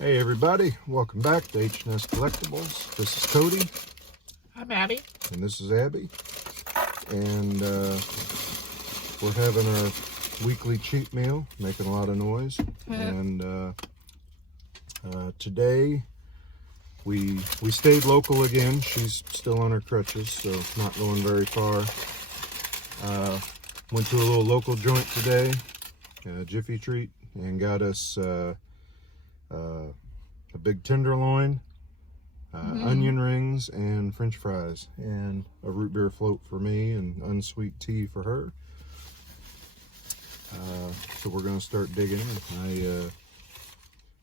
Hey everybody, welcome back to H&S Collectibles. This is Cody. I'm Abby. And this is Abby. And we're having our weekly cheat meal, making a lot of noise. And today we stayed local again. She's still on her crutches, so not going very far. Went to a little local joint today, Jiffy Treat, and got us a big tenderloin, onion rings, and french fries, and a root beer float for me, and unsweet tea for her. So we're going to start digging in. I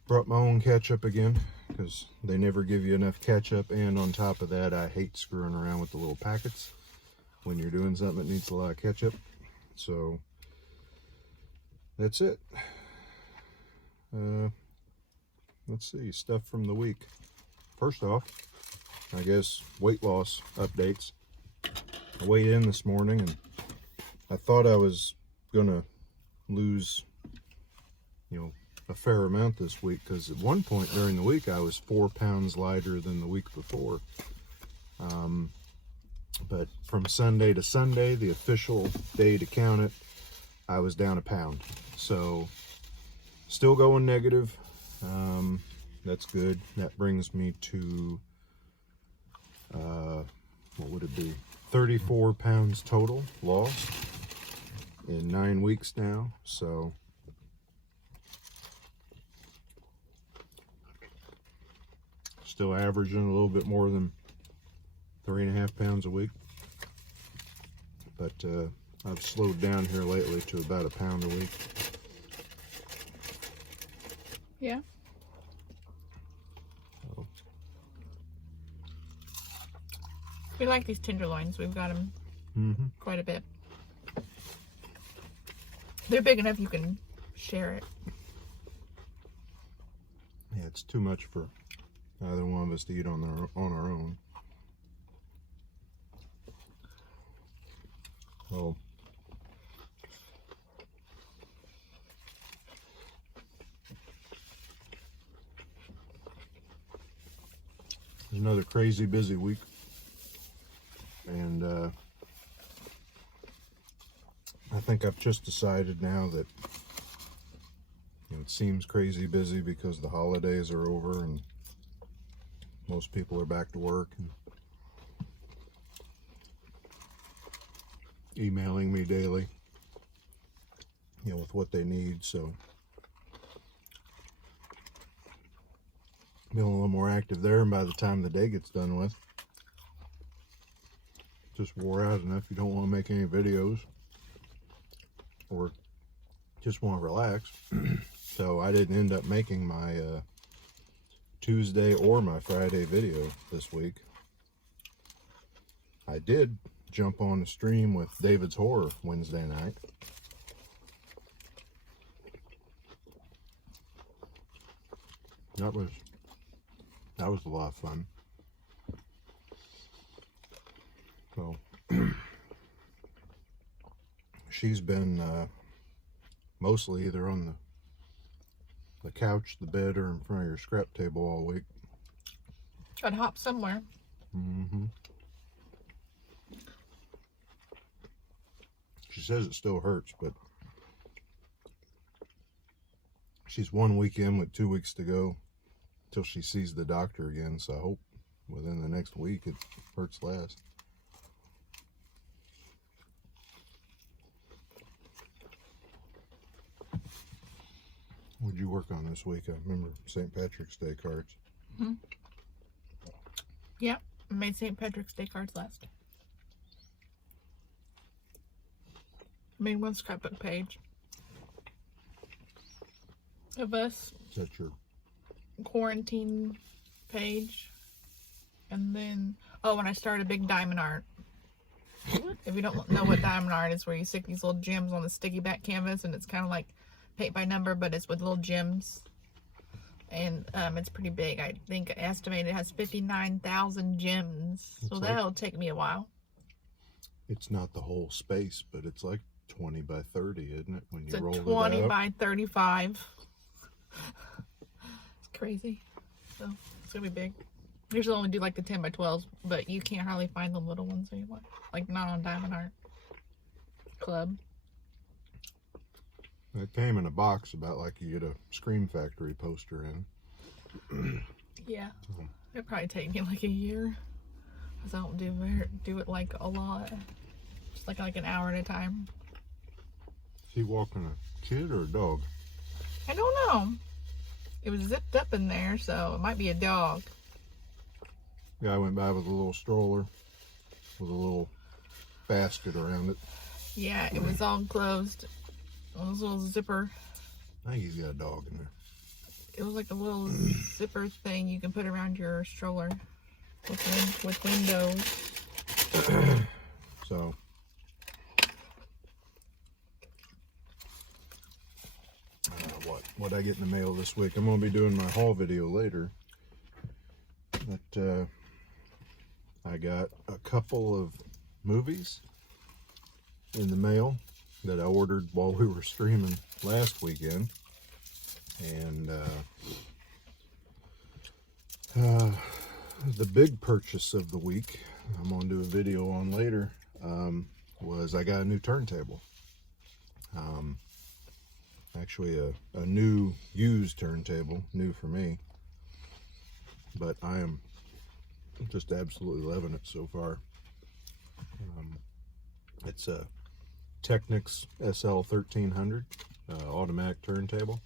brought my own ketchup again, because they never give you enough ketchup, and on top of that, I hate screwing around with the little packets when you're doing something that needs a lot of ketchup. So that's it. Let's see, stuff from the week. First off, I guess weight loss updates. I weighed in this morning and I thought I was gonna lose, a fair amount this week, because at one point during the week I was 4 pounds lighter than the week before. But from Sunday to Sunday, the official day to count it, I was down a pound. So still going negative. That's good. That brings me to, what would it be? 34 pounds total lost in 9 weeks now. So still averaging a little bit more than 3.5 pounds a week. But, I've slowed down here lately to about a pound a week. Yeah. We like these tenderloins. We've got them quite a bit. They're big enough you can share it. Yeah, it's too much for either one of us to eat on our own. Oh. It's another crazy busy week. And I think I've just decided now that it seems crazy busy because the holidays are over and most people are back to work and emailing me daily, with what they need. So being a little more active there, and by the time the day gets done with, just wore out enough. You don't want to make any videos or just want to relax. So I didn't end up making my Tuesday or my Friday video this week. I did jump on the stream with David's Horror Wednesday night. That was a lot of fun. So she's been mostly either on the couch, the bed, or in front of your scrap table all week. Gotta hop somewhere. She says it still hurts, but she's 1 week in with 2 weeks to go till she sees the doctor again. So I hope within the next week it hurts less. What'd you work on this week? I remember St. Patrick's Day cards. Yeah, I made St. Patrick's Day cards last. I made one scrapbook page of us. Is that your quarantine page? And then, oh, and I started a big diamond art. If you don't know what diamond art is, where you stick these little gems on the sticky back canvas, and it's kind of like paint by number, but it's with little gems. And it's pretty big. I think estimated it has 59,000 gems. So that'll take me a while. It's not the whole space, but it's like 20 by 30, isn't it? When you it's roll a it 20 out. by 35. It's crazy. So it's gonna be big. Usually only do like the 10 by 12s, but you can't hardly find the little ones anymore. Like not on Diamond Art Club. It came in a box about like you get a Scream Factory poster in. Yeah. It'd probably take me like a year. Because I don't do it like a lot. Just like an hour at a time. Is he walking a kid or a dog? I don't know. It was zipped up in there, so it might be a dog. Yeah, I went by with a little stroller with a little basket around it. Yeah, it was all closed. It was a little zipper. I think he's got a dog in there. It was like a little zipper thing you can put around your stroller with windows. So, what I get in the mail this week? I'm gonna be doing my haul video later, but I got a couple of movies in the mail that I ordered while we were streaming last weekend, and the big purchase of the week, I'm gonna do a video on later, was I got a new turntable. Actually a new used turntable, new for me, but I am just absolutely loving it so far. It's a Technics SL 1300 automatic turntable.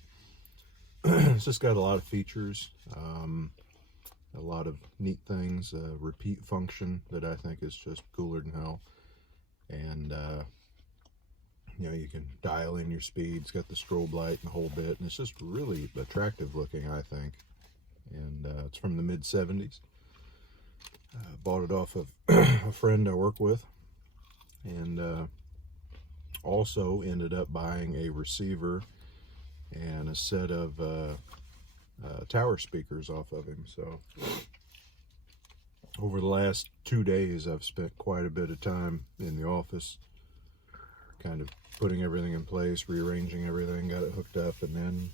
It's just got a lot of features, a lot of neat things, repeat function that I think is just cooler than hell, and you know, you can dial in your speeds, got the strobe light and the whole bit, and it's just really attractive looking, I think. And it's from the mid 70s. Bought it off of a friend I work with, and also ended up buying a receiver and a set of tower speakers off of him. So over the last 2 days, I've spent quite a bit of time in the office, kind of putting everything in place, rearranging everything, got it hooked up, and then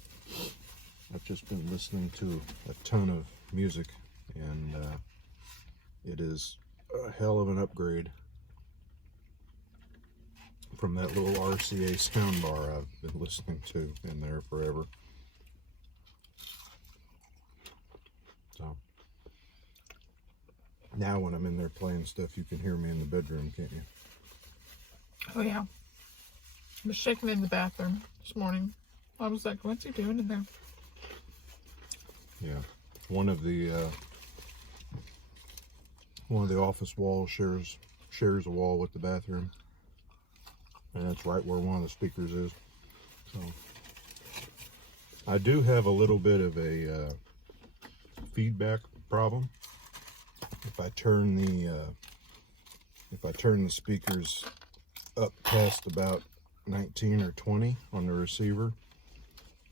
I've just been listening to a ton of music, and it is a hell of an upgrade from that little RCA soundbar I've been listening to in there forever. So now when I'm in there playing stuff, you can hear me in the bedroom, can't you? Oh yeah. I was shaking in the bathroom this morning. I was like, what's he doing in there? Yeah. One of the office walls shares a wall with the bathroom, and that's right where one of the speakers is. So I do have a little bit of a feedback problem. If I turn the speakers up past about 19 or 20 on the receiver,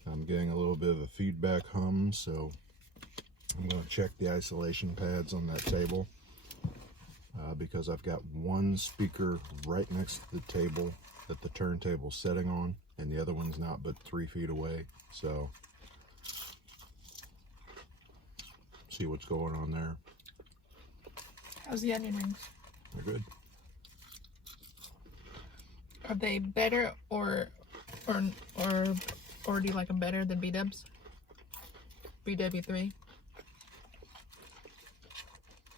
I'm getting a little bit of a feedback hum, so I'm going to check the isolation pads on that table, because I've got one speaker right next to the table that the turntable's setting on, and the other one's not but 3 feet away. So see what's going on there. How's the onion rings? They're good. Are they better or do you like them better than B-dubs? BW3?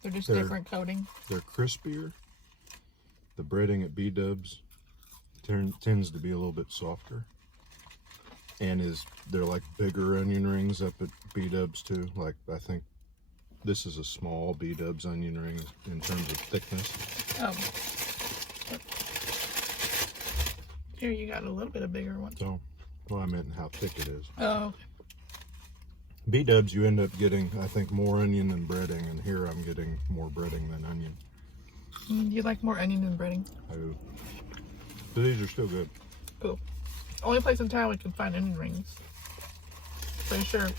They're just different coating. They're crispier. The breading at B-dubs tends to be a little bit softer, and they're like bigger onion rings up at B-dubs too. Like, I think this is a small B-dubs onion ring in terms of thickness. Oh. Here you got a little bit of bigger ones. So, well, I meant how thick it is. Oh. B-dubs, you end up getting, I think, more onion than breading, and here I'm getting more breading than onion. You like more onion than breading? I do. But these are still good. Cool. Only place in town we can find onion rings. For sure.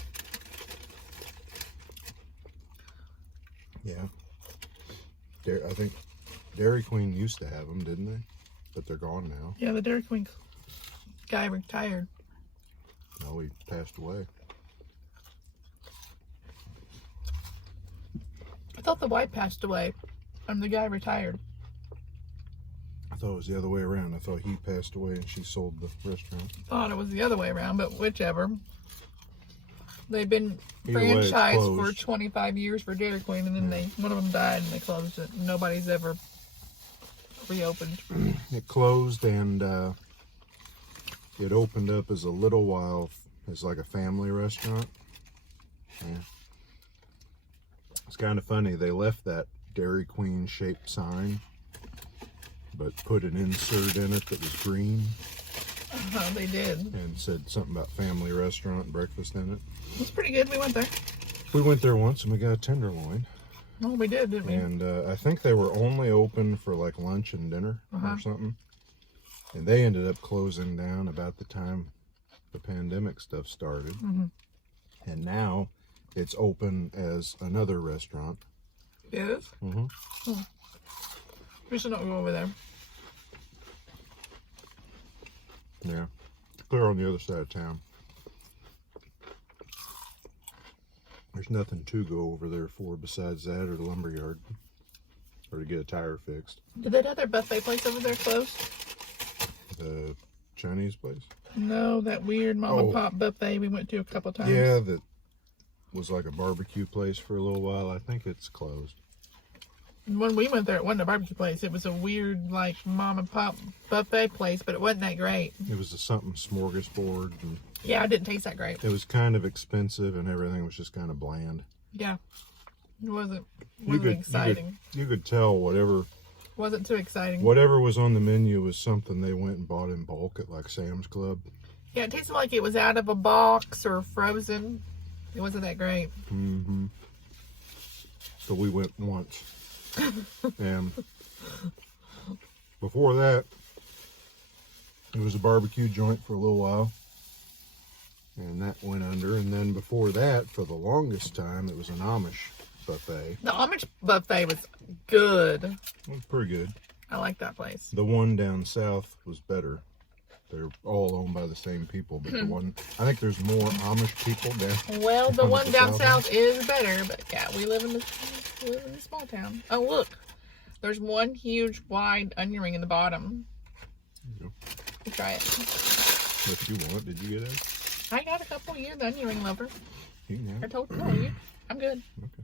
Yeah. I think Dairy Queen used to have them, didn't they? But they're gone now. Yeah, the Dairy Queen guy retired. No, he passed away. thought the wife passed away and the guy retired. I thought it was the other way around. I thought he passed away and she sold the restaurant. Thought it was the other way around, but whichever. They've been Either way, it's franchised for closed. 25 years for Dairy Queen, and then one of them died and they closed it. Nobody's ever reopened. It closed and it opened up as a little while as like a family restaurant. Yeah. It's kind of funny. They left that Dairy Queen shaped sign, but put an insert in it that was green They did. and said something about family restaurant and breakfast in it. It's pretty good. We went there. We went there once and we got a tenderloin. Oh, we did, didn't we? And I think they were only open for like lunch and dinner Uh-huh. or something. And they ended up closing down about the time the pandemic stuff started. Mm-hmm. And now it's open as another restaurant. It is? Mm-hmm. We should not go over there. Yeah. Clear on the other side of town. There's nothing to go over there for besides that or the lumberyard. Or to get a tire fixed. Did that other buffet place over there close? The Chinese place? No, that weird mom and pop buffet we went to a couple times. Yeah, that was like a barbecue place for a little while. I think it's closed. When we went there, it wasn't a barbecue place. It was a weird, like, mom and pop buffet place, but it wasn't that great. It was a something smorgasbord. And Yeah, it didn't taste that great. it was kind of expensive and everything was just kind of bland. Yeah. It wasn't You could- exciting. You could tell Wasn't too exciting. whatever was on the menu was something they went and bought in bulk at like Sam's Club. Yeah, it tasted like it was out of a box or frozen. It wasn't that great. Mm-hmm. So we went once. And before that, it was a barbecue joint for a little while. And that went under. And then before that, for the longest time, it was an Amish buffet. The Amish buffet was good. It was pretty good. I like that place. The one down south was better. They're all owned by the same people, but the one, I think there's more Amish people down. Well, the On one the down south south is better, but yeah, we live in a small town. Oh, look. There's one huge wide onion ring in the bottom. You know, You try it. if you want, did you get it? I got a couple. You're the onion ring lover. You can have I it. told you. I'm good. Okay.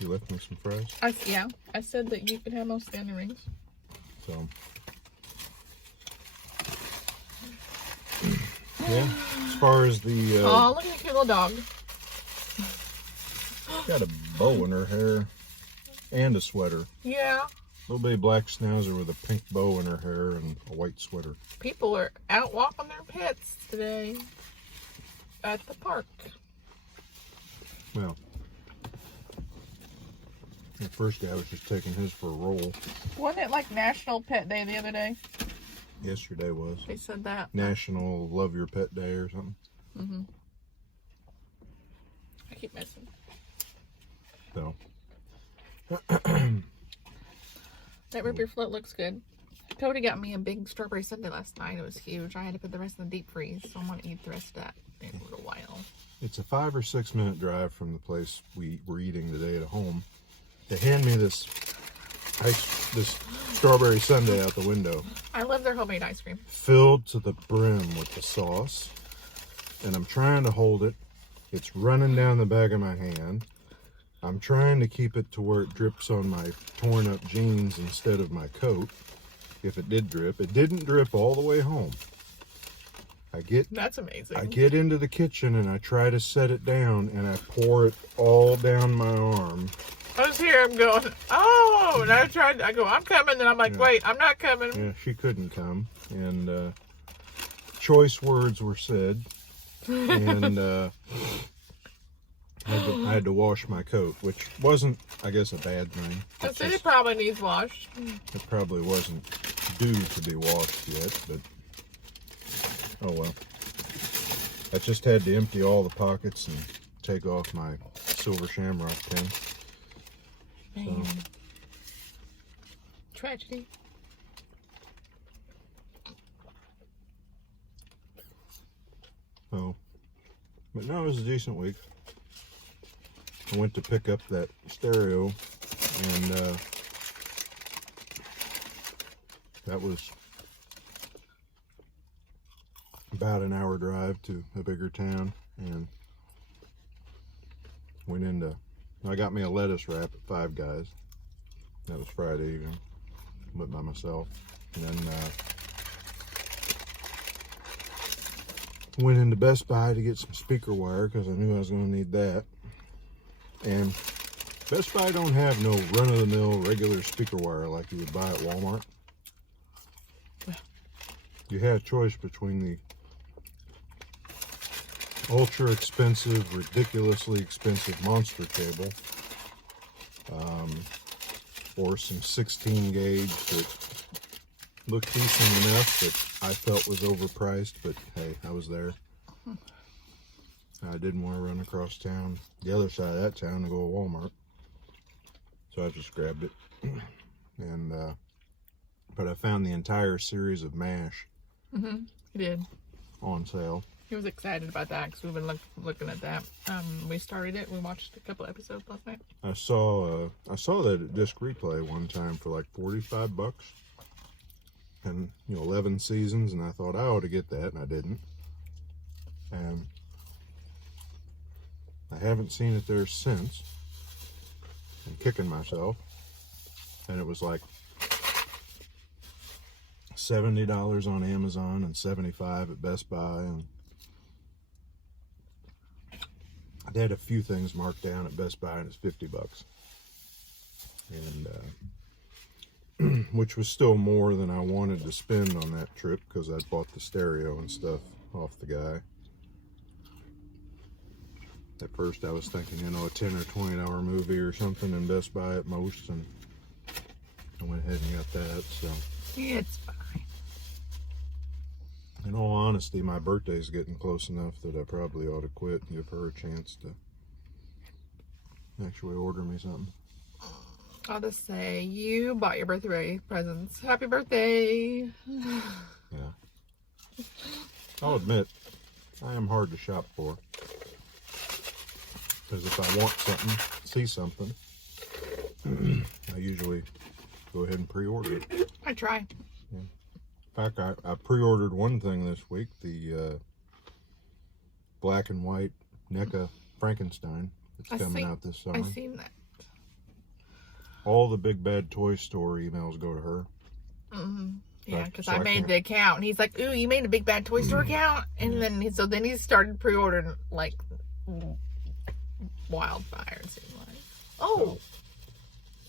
You left me some fries. I said that you could have most of the onion rings. So, yeah. As far as the Oh, look at that cute little dog. got a bow in her hair and a sweater. Yeah. Little bitty black schnauzer with a pink bow in her hair and a white sweater. People are out walking their pets today at the park. Well, the first guy was just taking his for a roll. Wasn't it like National Pet Day the other day? Yesterday was They said that. National Love Your Pet Day or something. Mm-hmm. I keep missing. So, That root beer float looks good. Cody got me a big strawberry sundae last night. It was huge. I had to put the rest in the deep freeze, so I'm going to eat the rest of that in a little while. it's a 5 or 6 minute drive from the place we were eating today at home. They hand me this strawberry sundae out the window, I love their homemade ice cream. filled to the brim with the sauce, and I'm trying to hold it. It's running down the back of my hand. I'm trying to keep it to where it drips on my torn up jeans instead of my coat. If it did drip, it didn't drip all the way home. That's amazing. I get into the kitchen and I try to set it down and I pour it all down my arm. I was here, I'm going, oh, and I go, I'm coming, and I'm like, Yeah. wait, I'm not coming. Yeah, she couldn't come, and choice words were said, and I had to wash my coat, which wasn't, I guess, a bad thing. I It said it just- probably needs washed. it probably wasn't due to be washed yet, but oh well. I just had to empty all the pockets and take off my silver shamrock pin. Man. Tragedy. Oh, but no, it was a decent week. I went to pick up that stereo And that was about an hour drive to a bigger town, and went into, I got me a lettuce wrap at Five Guys. That was Friday evening. Went by myself. And then went into Best Buy to get some speaker wire because I knew I was going to need that. And Best Buy don't have no run-of-the-mill regular speaker wire like you would buy at Walmart. You had a choice between the ultra expensive, ridiculously expensive monster cable, or some 16 gauge that looked decent enough that I felt was overpriced, but hey, I was there. I didn't want to run across town, the other side of that town, to go to Walmart, so I just grabbed it. And but I found the entire series of MASH. You did. On sale. He was excited about that because we've been looking at that. We started it. We watched a couple episodes last night. I saw that at Disc Replay one time for like $45, and 11 seasons, and I thought I ought to get that, and I didn't. And I haven't seen it there since. I'm kicking myself. And it was like $70 on Amazon and $75 at Best Buy, and I had a few things marked down at Best Buy, and it's $50, and which was still more than I wanted to spend on that trip because I'd bought the stereo and stuff off the guy. At first I was thinking, a $10 or $20 movie or something in Best Buy at most, and I went ahead and got that. So It's fine. in all honesty, my birthday's getting close enough that I probably ought to quit and give her a chance to actually order me something. I'll just say you bought your birthday presents. Happy birthday. Yeah. I'll admit, I am hard to shop for. Because if I want something, see something, I usually go ahead and pre-order it. I try. Yeah. In fact, I pre-ordered one thing this week, the black and white NECA Frankenstein that's coming out this summer. I've seen that. All the Big Bad Toy Store emails go to her. Yeah, because So I made the account, and he's like, "Ooh, you made a Big Bad Toy Store account?" And then he started pre-ordering like wildfire. It seemed like. Oh.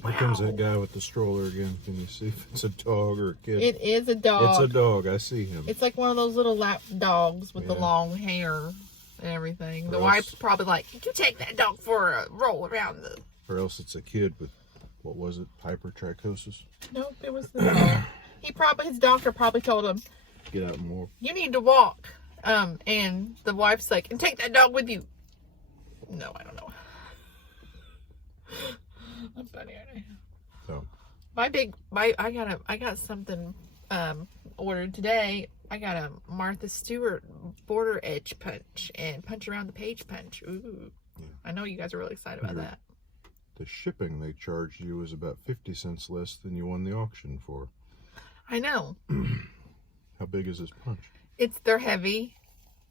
Here comes that guy with the stroller again. Can you see if it's a dog or a kid? It is a dog. It's a dog. I see him. It's like one of those little lap dogs with the long hair and everything. The wife's probably like, "You take that dog for a roll around the..." Or else it's a kid with, what was it, hypertrichosis? Nope, it was the dog. His doctor probably told him, Get out and walk. "You need to walk." And the wife's like, "And take that dog with you." No, I don't know. I'm funny, aren't I? So I got something ordered today. I got a Martha Stewart border edge punch and punch around the page punch. Ooh. Yeah. I know you guys are really excited about that. The shipping they charged you was about 50 cents less than you won the auction for. I know. How big is this punch? They're heavy,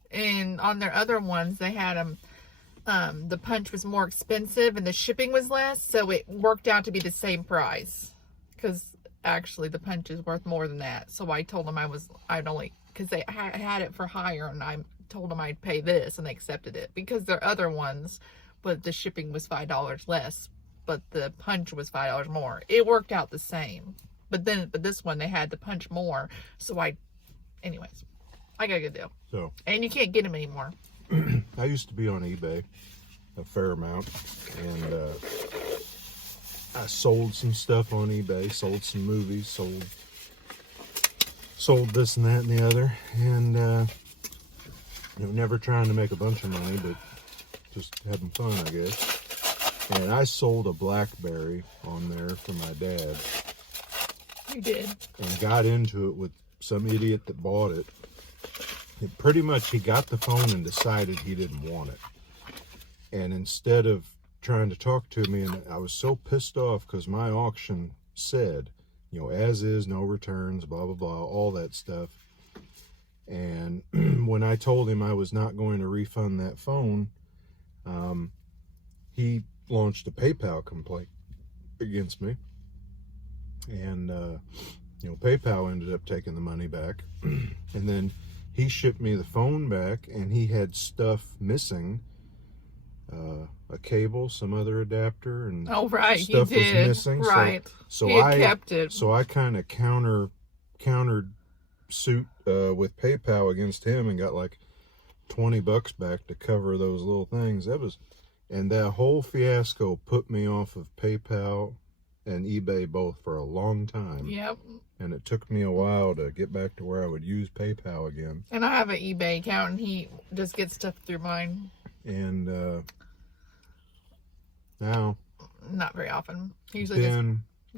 and on their other ones they had them. The punch was more expensive and the shipping was less, so it worked out to be the same price. Because actually the punch is worth more than that. So I told them because they had it for hire, and I told them I'd pay this, and they accepted it because their other ones, but the shipping was $5 less, but the punch was $5 more. It worked out the same. But this one they had the punch more, so anyways, I got a good deal. So, and you can't get them anymore. I used to be on eBay a fair amount, and I sold some stuff on eBay, sold some movies, sold this and that and the other, and never trying to make a bunch of money, but just having fun, I guess. And I sold a BlackBerry on there for my dad. You did. And got into it with some idiot that bought it. Pretty much he got the phone and decided he didn't want it. And instead of trying to talk to me, and I was so pissed off because my auction said, you know, as is, no returns, blah, blah, blah, all that stuff. And when I told him I was not going to refund that phone, he launched a PayPal complaint against me. And, you know, PayPal ended up taking the money back. And then he shipped me the phone back, and he had stuff missing. A cable, some other adapter, and stuff was missing. Right. So he I kept it. So I kind of countered suit with PayPal against him and got like $20 back to cover those little things. And that whole fiasco put me off of PayPal and eBay both for a long time. Yep. And it took me a while to get back to where I would use PayPal again. And I have an eBay account, and he just gets stuff through mine. And now, not very often. Usually just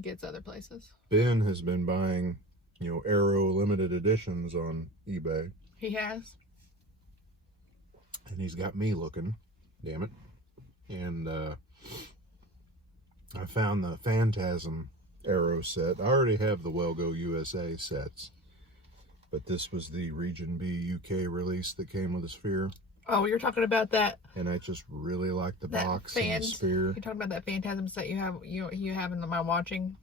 gets other places. Ben has been buying, you know, Arrow limited editions on eBay. He has. And he's got me looking, damn it. And I found the Phantasm Arrow set. I already have the Wellgo USA sets, but this was the Region B UK release that came with a sphere. Oh, you're talking about that. And I just really like the box and the sphere. You're talking about that Phantasm set you have in my watching.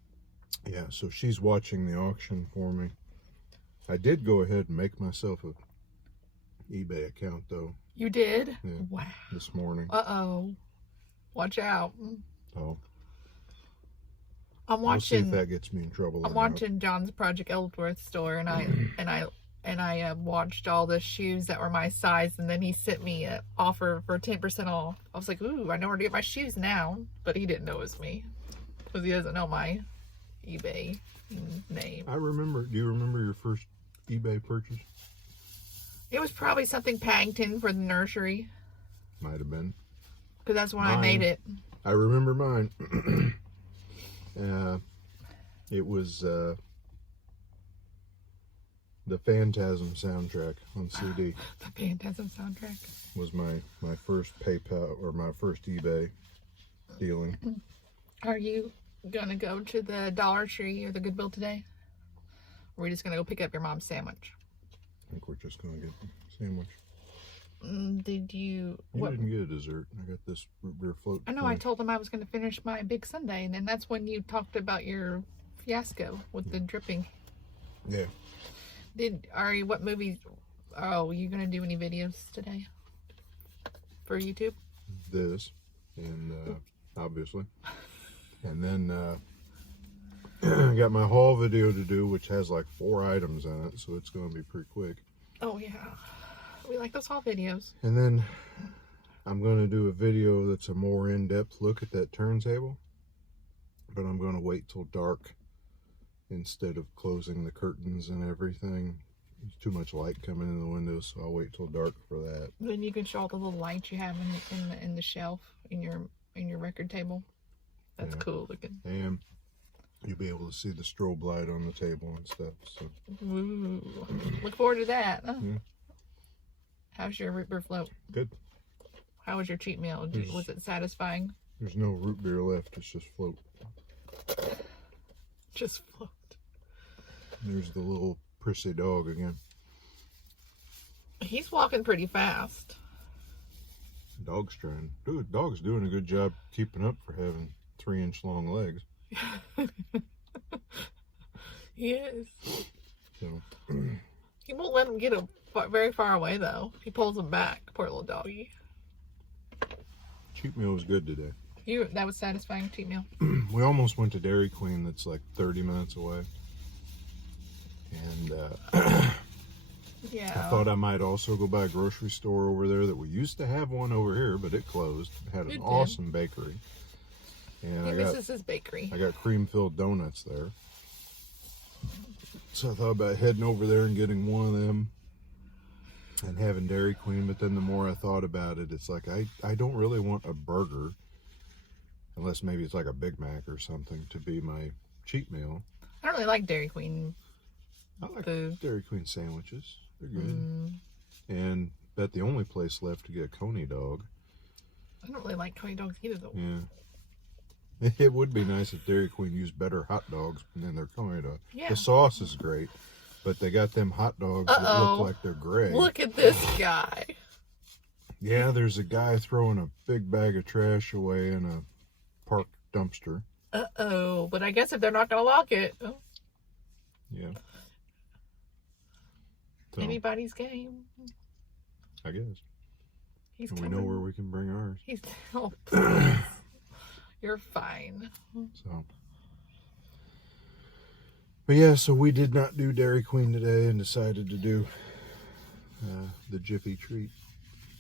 Yeah, so she's watching the auction for me. I did go ahead and make myself a eBay account though. You did? Yeah, wow. This morning. Uh-oh. Watch out. Oh. I'm watching. We'll see if that gets me in trouble. I'm watching John's Project Ellsworth store, and I watched all the shoes that were my size, and then he sent me an offer for 10% off. I was like, ooh, I know where to get my shoes now. But he didn't know it was me, because he doesn't know my eBay name. I remember. Do you remember your first eBay purchase? It was probably something Paddington for the nursery. Might have been. Because that's when I made it. I remember mine. It was the Phantasm soundtrack on CD. The Phantasm soundtrack was my first PayPal or my first eBay dealing. Are you gonna go to the Dollar Tree or the Goodwill today? Or are we just gonna go pick up your mom's sandwich? I think we're just gonna get a sandwich. Did you? You didn't get a dessert. I got this root beer float. I know. I told them I was going to finish my big sundae, and then that's when you talked about your fiasco with the dripping. Yeah. What movies? Oh, are you going to do any videos today for YouTube? This, and obviously, and then I got my haul video to do, which has like 4 items in it, so it's going to be pretty quick. Oh yeah. We like those haul videos. And then I'm going to do a video that's a more in-depth look at that turntable. But I'm going to wait till dark instead of closing the curtains and everything. There's too much light coming in the windows, so I'll wait till dark for that. Then you can show all the little lights you have in the shelf in your record table. That's cool looking. And you'll be able to see the strobe light on the table and stuff. So. Ooh. Look forward to that. Huh? Yeah. How's your root beer float? Good. How was your cheat meal? Was it satisfying? There's no root beer left. It's just float. Just float. There's the little prissy dog again. He's walking pretty fast. Dog's trying. Dude, dog's doing a good job keeping up for having 3-inch long legs. He is. So. He won't let him get very far away, though. He pulls him back. Poor little doggy. Cheat meal was good today. That was satisfying cheat meal. We almost went to Dairy Queen that's like 30 minutes away. And yeah. I thought I might also go by a grocery store over there that we used to have one over here, but it closed. It had an awesome bakery. And this is his bakery. I got cream-filled donuts there. So I thought about heading over there and getting one of them and having Dairy Queen, but then the more I thought about it, it's like I don't really want a burger, unless maybe it's like a Big Mac or something, to be my cheat meal. I don't really like Dairy Queen. I like Dairy Queen sandwiches. They're good. And bet the only place left to get a Coney dog. I don't really like toy dogs either, though. Yeah. It would be nice if Dairy Queen used better hot dogs than they're coming to. Yeah. The sauce is great, but they got them hot dogs that look like they're gray. Look at this guy. Yeah, there's a guy throwing a big bag of trash away in a park dumpster. Uh-oh. But I guess if they're not going to lock it. Oh. Yeah. So, anybody's game. I guess. He's and we know where we can bring ours. He's oh, please. You're fine. So, but yeah, so we did not do Dairy Queen today and decided to do the Jiffy Treat.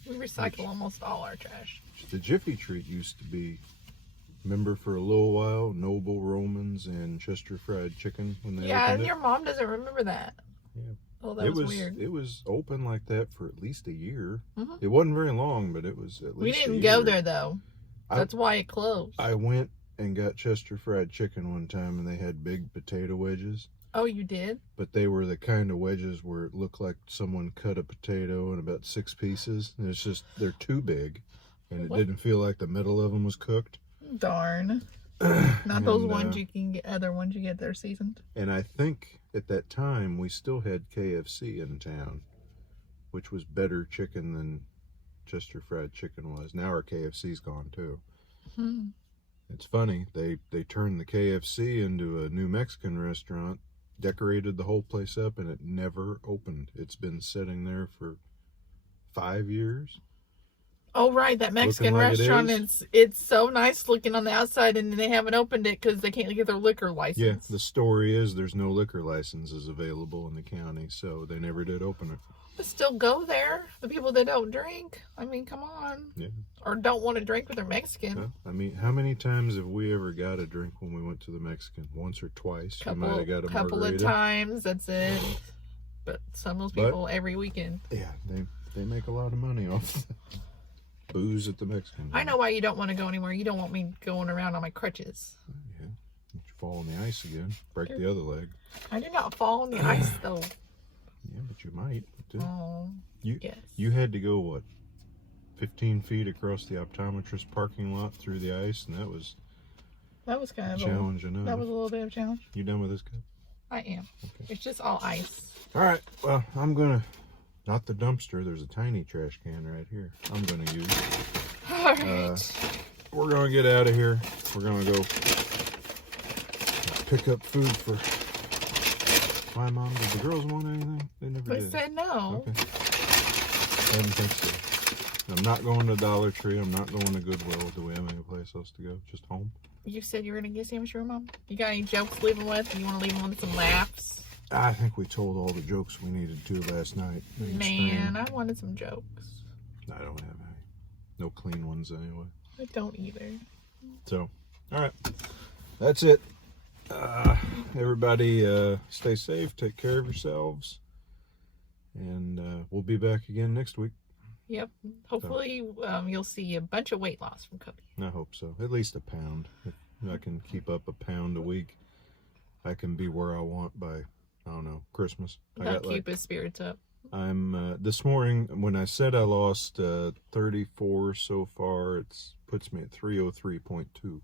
We recycle almost all our trash. The Jiffy Treat used to be, remember for a little while, Noble Romans and Chester Fried Chicken when they yeah, opened and your mom doesn't remember that. Yeah. Oh, that was weird. It was open like that for at least a year. Mm-hmm. It wasn't very long, but it was at least we a year. didn't go there, though. That's why it closed. I went and got Chester Fried Chicken one time, and they had big potato wedges. Oh, you did? But they were the kind of wedges where it looked like someone cut a potato in about 6 pieces. And it's just, they're too big. And it didn't feel like the middle of them was cooked. Darn. Not those ones you can get, other ones you get there seasoned. And I think at that time we still had KFC in town, which was better chicken than Chester Fried Chicken was. Now our KFC's gone too. Hmm. It's funny, they turned the KFC into a new Mexican restaurant, decorated the whole place up, and it never opened. It's been sitting there for 5 years. Oh, right, that Mexican restaurant, it's so nice looking on the outside, and they haven't opened it because they can't get their liquor license. Yeah, the story is there's no liquor licenses available in the county, so they never did open it. But still go there. The people that don't drink, I mean, come on. Yeah. Or don't want to drink with their Mexican. Well, I mean, how many times have we ever got a drink when we went to the Mexican? Once or twice. We might have got a couple margarita. of times, that's it. But some of those people every weekend. Yeah, they make a lot of money off the booze at the Mexican. I know why you don't want to go anywhere. You don't want me going around on my crutches. Yeah, you fall on the ice again, break the other leg. I did not fall on the ice, though. Yeah, but you might. Too. Oh, yes. You had to go, what, 15 feet across the optometrist parking lot through the ice, and that was kind of challenge enough. That was a little bit of a challenge. You done with this cup? I am. Okay. It's just all ice. All right. Well, I'm going to, not the dumpster. There's a tiny trash can right here. I'm going to use. All right. We're going to get out of here. We're going to go pick up food for my mom. Did the girls want anything? They never did. They said no. Okay. I didn't think so. I'm not going to Dollar Tree. I'm not going to Goodwill. Do we have any place else to go? Just home? You said you were going to get sandwich for your mom? You got any jokes to leave them with? You want to leave them with some laughs? I think we told all the jokes we needed to last night. Man, I wanted some jokes. I don't have any. No clean ones anyway. I don't either. So, all right. That's it. Everybody stay safe. Take care of yourselves. And we'll be back again next week. Yep. Hopefully you'll see a bunch of weight loss from Cubby. I hope so. At least a pound. If I can keep up a pound a week, I can be where I want by, I don't know, Christmas. That'll keep his spirits up. I'm this morning when I said I lost 34 so far, it puts me at 303.2.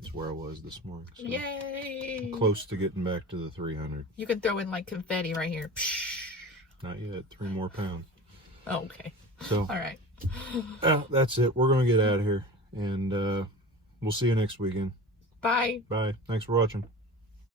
Is where I was this morning. So yay! I'm close to getting back to the 300. You can throw in like confetti right here. Not yet. 3 more pounds. Oh, okay. So all right. That's it. We're gonna get out of here, and we'll see you next weekend. Bye. Bye. Thanks for watching.